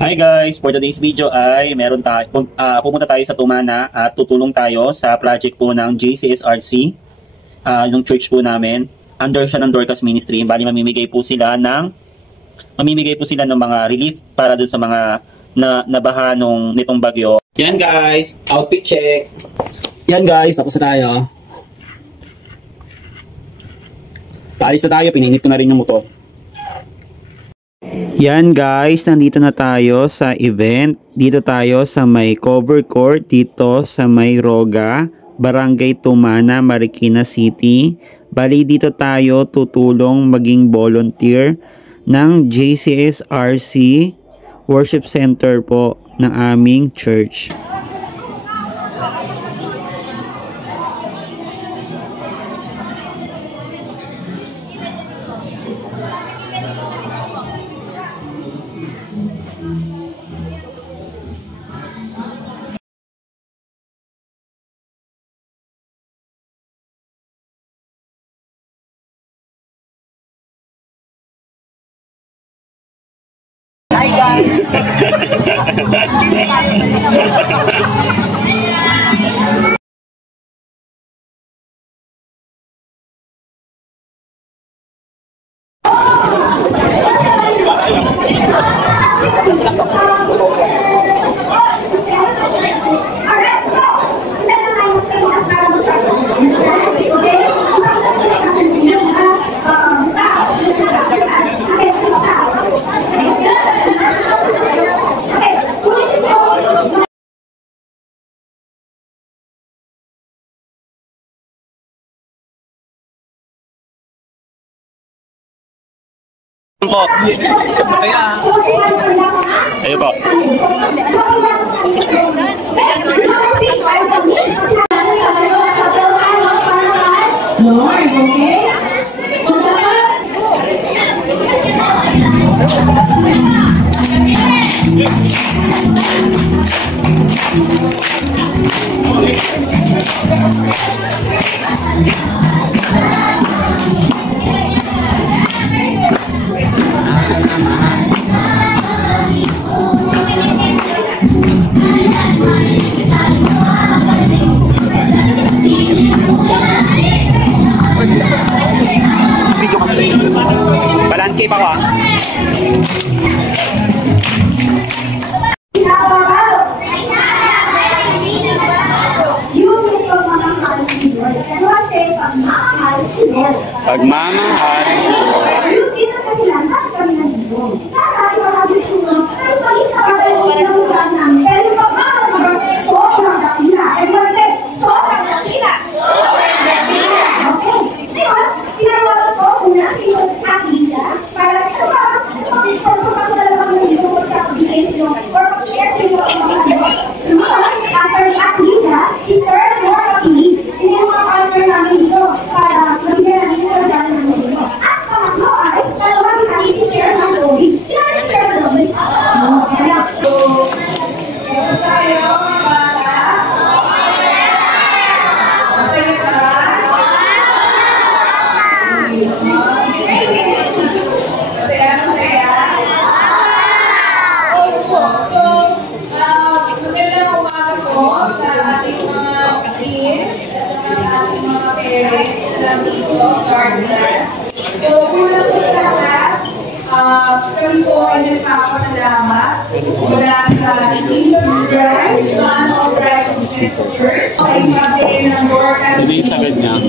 Hi guys! For today's video ay pumunta tayo sa Tumana at tutulong tayo sa project po ng JCSRC, yung church po namin. Under siya ng Dorcas Ministry. Bali mamimigay po sila ng mga relief para dun sa mga nabaha nitong bagyo. Yan guys! Outfit check! Yan guys! Tapos na tayo. Paalis na tayo. Pinainit ko na rin yung motor. Yan guys, nandito na tayo sa event. Dito tayo sa may cover court, dito sa may Roga, Barangay Tumana, Marikina City. Bali dito tayo tutulong maging volunteer ng JCSRC Worship Center po ng aming church. Hi guys! Po. Masaya. Ayo po. Landscape ako Pagmamahal. So, unang sa lahat, kami po ay nagpapasalamat mula sa Jesus Christ, Son of Righteousness Church. Ay pagkain ng Dorcas. Ito yung sagad niya.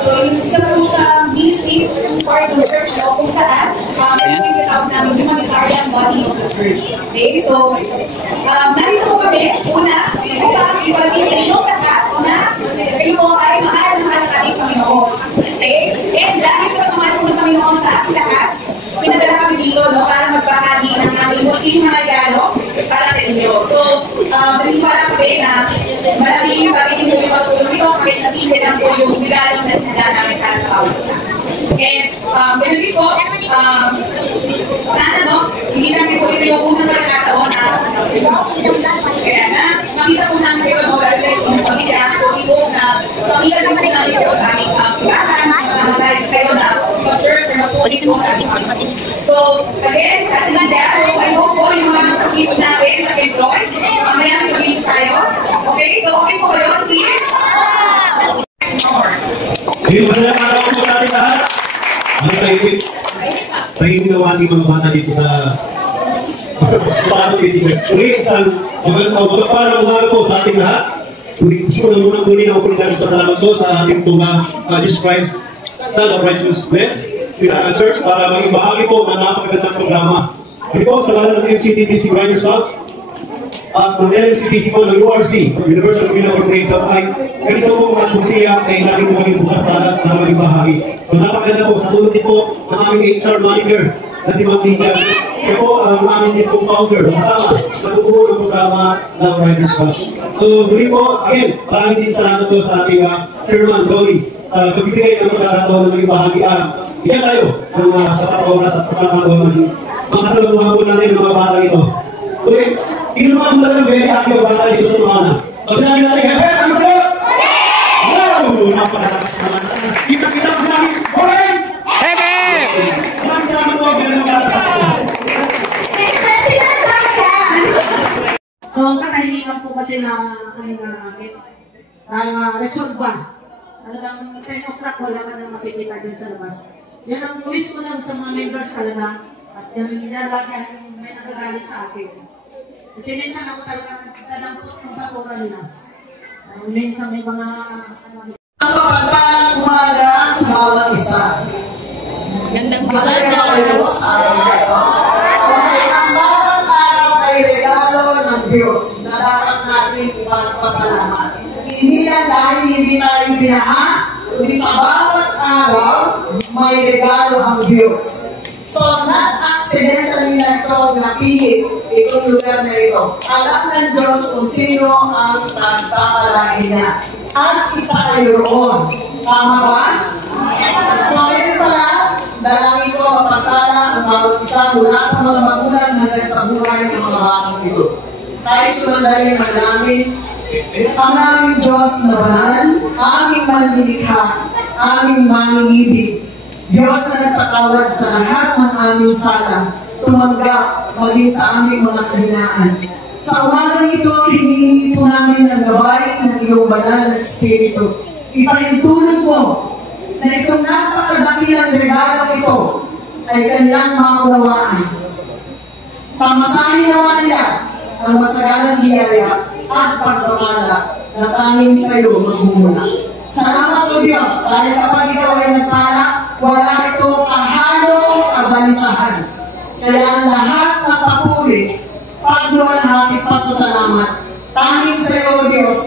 So, isa po sa meeting for the church kung saan may tinatawag namin humanitarian body of the church. Okay, so, narito po kami, una, upang ipatin sa inyo lahat, kayo po ay mahal ng ating Panginoon. Okay? And dahil sa pagmamahal ng Panginoon sa ating lahat, pinadala kami dito para magbahagi ng aming munting mga regalo para sa inyo. So, naniniwala kami na malaking pagiging po yung pagtulong ito kahit nasilin lang po yung regalo na tinadala namin para sa bawat isa. And, ganun din po, sana hindi namin po ito yung unang pagkakataon na kaya na, makita po namin kayo na wala yung pamilya, so ito na makita naman namin kayo sa aming sigahan, sa kayo na mag-church or mag-church. So, again, at I hope po yung mga Magandang araw po sa ating lahat. Tayo ginawa ng mga bata dito sa pagkakatitig. Ulit, magandang umaga po sa ating lahat. Gusto ko nang unang-uni ang oportunidad pasalamat ko sa ating tunga Jesus Christ, Son of Righteousness, Church, para maging bahagi po ng napakagandang programa. Ito po sa ngalan ng NCTPC Grinders Hub at ng LCTC po ng URC, Universal Community Organization, ay ganito po mga konsiya ay natin maging bukas para maging bahagi. So napakaganda po sa tulad din po ng aming HR manager na si Ma'am Liga. Ito po ang aming din po founder kasama sa buo ng programa ng Riders Hub. So muli po, again, maraming din salamat po sa ating Chairman Dory. Pagbibigay ng pagkakataon ng maging bahagi. Bigyan tayo ng sapat oras at pagkakataon ng makasalamuhan po natin ng mga bata ito. Ulit, hindi naman sila ng very happy ang bata dito sa mga. Pag sinabi natin, Hepe, ang sayo! Wow! Napakalakas naman. Kita ko sinabi, Hepe! Hepe! Maraming salamat po, ganun ang bata sa akin. So, katahimikan po kasi na resolve ba? Talagang 10 o'clock wala ka nang makikita din sa labas. Yan ang wish ko lang sa mga members talaga. At yan lagi may nagagalit sa akin. Kasi minsan ako talaga nadampot ng basura nila. Minsan may mga ang kapagpalang umaga sa bawat isa. Gandang masaya kayo sa araw na ito. Okay, ang bawat araw ay regalo ng Diyos na dapat natin ipagpasalamat. Hindi yan dahil hindi tayo binaha, kundi sa bawat araw may regalo ang Diyos. So, not accidentally na ito napili itong lugar na ito. Alam ng Diyos kung sino ang pagpapalain niya. At isa kayo roon. Tama ba? So, ngayon pala, dalangin ko mapagpala ang bawat isa mula sa mga magulang hanggang sa buhay ng mga batang ito. Tayo sumandali manalangin. Ang aming Diyos na banal, aming manlilikha, aming maningibig. Diyos na nagpatawad sa lahat ng aming sala, tumanggap maging sa aming mga kahinaan. Sa umagang ito, hinihingi po namin ang gabay ng iyong banal na Espiritu. Ipahintulog mo na itong napakadakilang regalo ito ay kanilang maunawaan. Pamasahin nawa nila ang masaganang biyaya at pagpapala na tanging sa iyo magmumula. Salamat o Diyos, dahil kapag ikaw ay nagpala, wala itong kahalong kabalisahan. Kaya ang lahat ng papuri, pagluwalhati pa sa salamat, tanging sa iyo Diyos.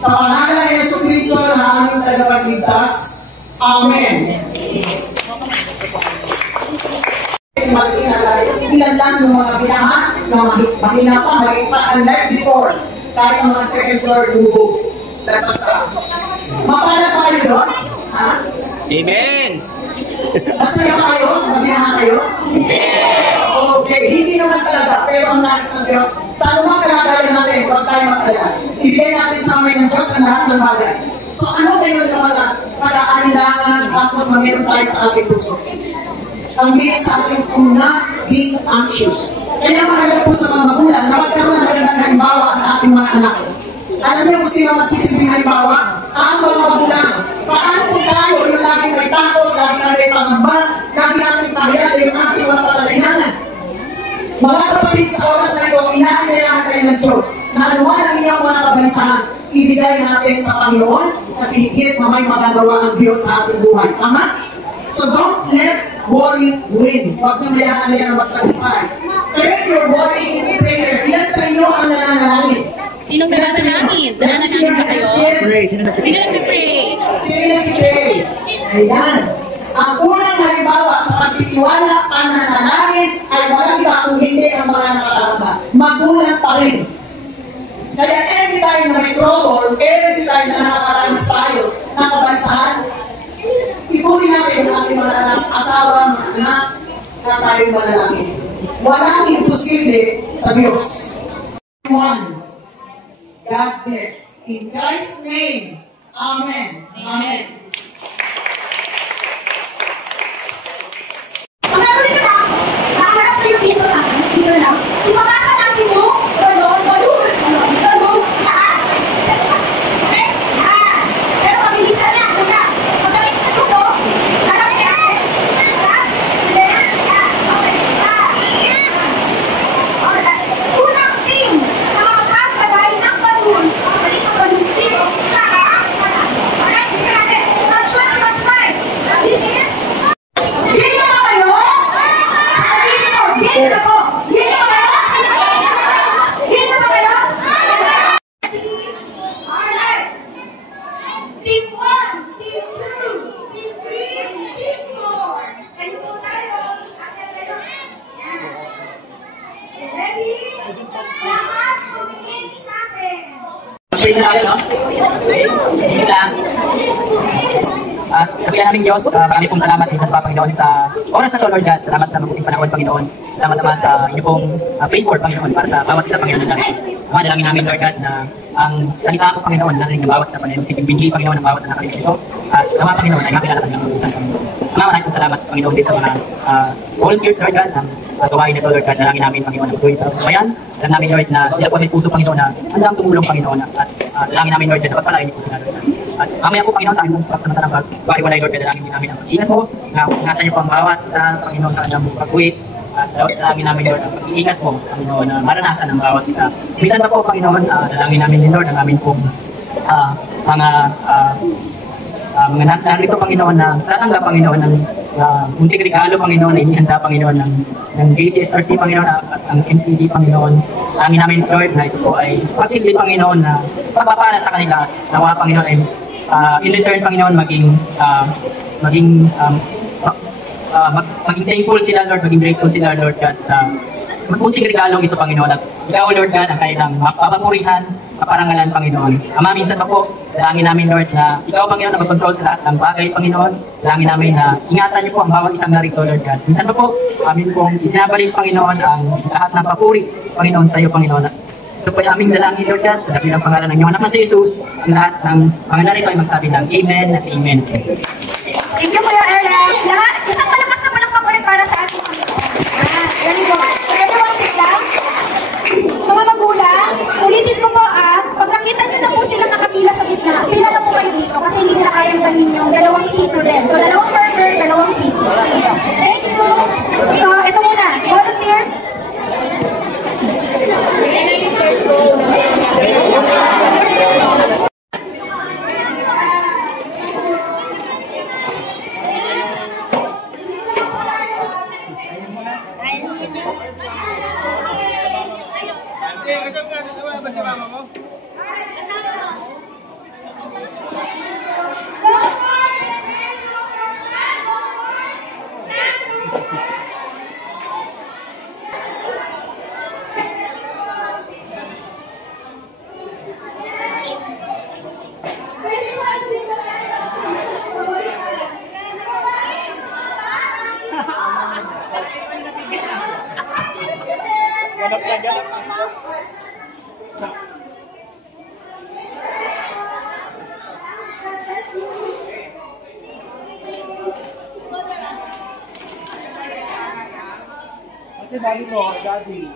Sa pangalan ni Jesucristo na aming tagapagligtas. Amen. Ilan lang yung mga binahan na mahina pa, mahina pa, unlike before. Kahit ang mga second floor lubog. Basta. Mapala pa kayo doon? Ha? Amen! Masaya pa kayo? Mabinahan kayo? Okay, hindi naman talaga. Pero ang nais ng Diyos, sa anumang kalagayan natin, huwag tayo mag-alala. Ibigay natin sa kamay ng Diyos ang lahat ng bagay. So ano kayo ng mga pag-aalinlangan at meron tayo sa ating puso? Ang bilis sa ating kung not being anxious. Kaya mahalaga po sa mga magulang na magkaroon ng magandang halimbawa ang ating mga anak. Alam niyo kung sino magsisilbing halimbawa? Ang mga magulang. Paano kung tayo yung lagi may takot, lagi may pangamba, lagi natin pahayag yung ating mga pangalainanan? Mga kapatid, sa oras na ito, inaanyayahan kayo ng Diyos na anuman ang inyong mga kabalisahan, ibigay natin sa Panginoon kasi higit mamay magagawa ang Diyos sa ating buhay. Tama? So don't let worry win. Huwag nyo mayahan na yan magtagumpay. Turn your worry into prayer. Ilan sa inyo ang nananalangin? Sinong nananalangin? Nananalangin ba kayo? Sino nagpipray? Sino nagpipray? Ayan. Ang unang halimbawa sa pagtitiwala, pananalangin ay walang iba kung hindi ang mga nakataranda. Magulang pa rin. Kaya every time na may trouble, every time na nakakaranas tayo, nakabansahan, ipunin natin ang ating mga anak, asawa, mga anak, na tayong manalangin. Walang imposible sa Diyos. One. God bless. In Christ's name. Amen. Amen. Nakaharap kayo dito sa akin. Dito lang. Ipapasa natin mo. Balon. Taas. Okay? Pero pabilisan niya. Pagka Pwede na tayo, no? Tingin lang. Kapilan namin Diyos, marami pong salamat din sa Panginoon sa oras na to, Lord God. Salamat sa mabuting panahon, Panginoon. Salamat naman sa inyo pong favor, Panginoon, para sa bawat isa, Panginoon, na Ama, dalangin namin, Lord God, na ang salita ko, Panginoon, narinig ng bawat isa, Panginoon, siping binhi, Panginoon, ng bawat na nakalimutan ito. At Ama, Panginoon, ay makilala ka ng utusan, Panginoon. Ama, maraming salamat, Panginoon, din sa mga volunteers, Lord God, ng gawain nito, Lord God. Dalangin namin, Panginoon, na tuwing sa bayan. Alam namin, Lord, na sila po may puso, Panginoon, na handang tumulong, Panginoon, at dalangin namin, Lord, na dapat palain niyo po sila, Lord God. At mamaya po, Panginoon, sa aming pagsamanta ng pag-iwalay, Lord, dalangin namin ang pag-iingat po, na ingatan niyo po ang bawat sa Panginoon sa kanyang pag-uwit. At dalangin namin, Lord, ang pag-iingat po, Panginoon, na maranasan ng bawat isa. Minsan pa po, Panginoon, dalangin namin din, Lord, ang aming pong mga narito, Panginoon, na tatanggap, Panginoon, ng munting regalo, Panginoon, na inihanda, Panginoon, ng JCSRC, Panginoon, at ang MCD, Panginoon. Dalangin namin, Lord, na ito po ay pagsilbi, Panginoon, na pagpapala sa kanila, nawa, Panginoon, ay in return, Panginoon, maging thankful sila, Lord, maging grateful sila, Lord God, sa munting regalong ito, Panginoon. At ikaw, Lord God, ang kanilang mapapurihan, kaparangalan, Panginoon. Ama, minsan pa po, dalangin namin, Lord, na ikaw, Panginoon, na mag-control sa lahat ng bagay, Panginoon. Dalangin namin na ingatan niyo po ang bawat isang narito, Lord God. Minsan pa po, amin pong itinabalik, Panginoon, ang lahat ng papuri, Panginoon, sa iyo, Panginoon. Ito po yung aming dalangin, Lord God, sa dakilang pangalan ng iyong anak na si Jesus. Ang lahat ng mga narito ay magsabi ng Amen at Amen. Thank you, Kuya Erla. Lahat, isang malakas na palakpak ulit para sa ating Panginoon. Yan ito. So everyone sit down. Mga magulang, ulitin ko po pag nakita nyo na po silang nakapila sa gitna, pila na po kayo dito kasi hindi nila kayang ganin yung dalawang seat din. So dalawang burger, dalawang seat. Thank you. So ito muna, volunteers. Kasi dali mo, daddy.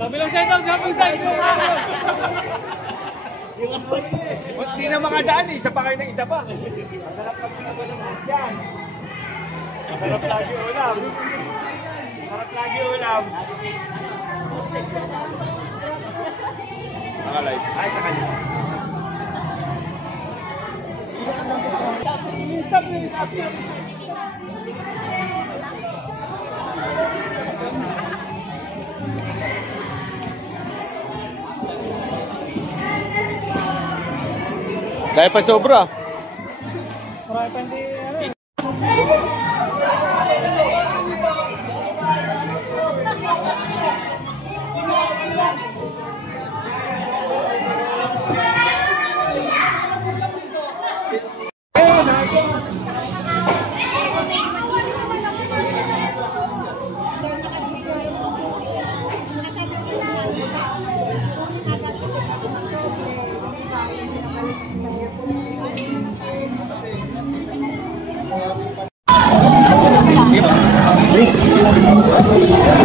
Sabilang sa'yo, sabilang sa'yo. Hindi na mga daan eh, isa pa kayo ng isa pa. Masarap pag pinagulong dyan. Masarap lagi ulam. Masarap lagi ulam. Nakalive. Ay, sa kanya. Dahil pa sobra. Marami pa hindi Please.